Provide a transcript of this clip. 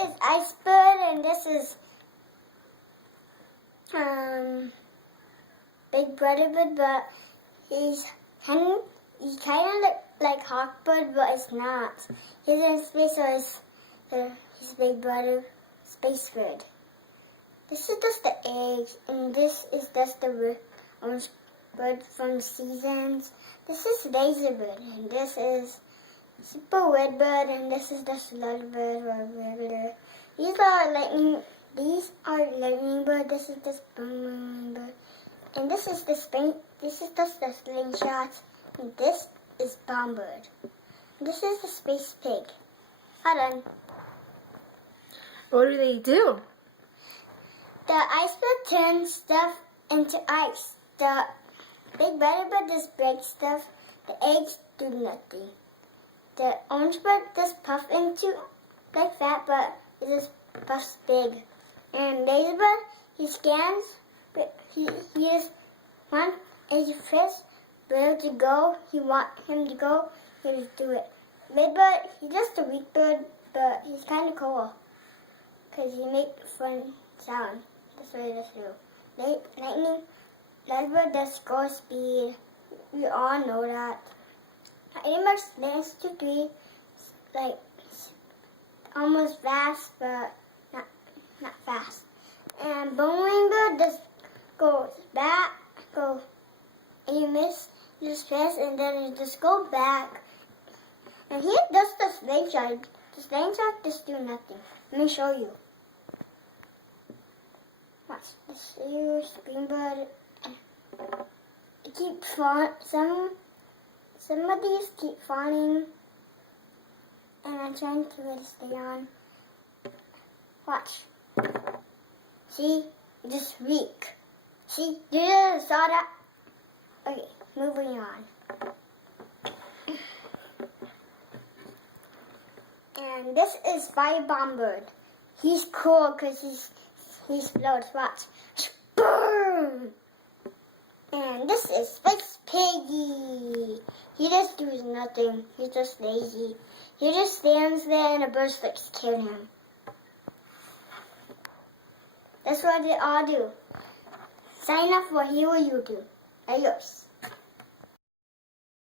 is Iceberg, and this is Big Brother Bird, but he's kind of like Hawkbird, but it's not. He's in space, so he's Big Brother Space Bird. This is just the eggs, and this is just the orange bird from the seasons. This is Laser Bird, and this is Super Red Bird, and this is just Little Bird or regular. These are lightning bird. This is just boom bird, and this is just the slingshot, and this is bomb bird. This is the space pig. Hold on. What do they do? The iceberg turns stuff into ice. The big brother bird just breaks stuff. The eggs do nothing. The orange bird just puff into like that, but it just puffs big. And laser bird, he scans, but he just wants a fish bird to go. He wants him to go. He just do it. Red bird, he's just a weak bird, but he's kind of cool because he makes fun sound. That's what it does do. Lightning, Red bird does go speed. We all know that. Lightning lands to 3, like almost fast, but not fast. And bowling bird just goes back, and you miss this fast, and then you just go back. And here does the slingshot. The slingshot just do nothing. Let me show you. Watch this. Here's green bird. It keeps falling. Some of these keep falling, and I'm trying to let it stay on. Watch. See? Just weak. See? You just saw that? Okay, moving on. And this is Firebomb Bird. He's cool because he floats. Watch. Boom! And this is Space Piggy. He just does nothing. He's just lazy. He just stands there and the birds like scare him. That's what they all do. Sign up for Hiro YouTube. Adios.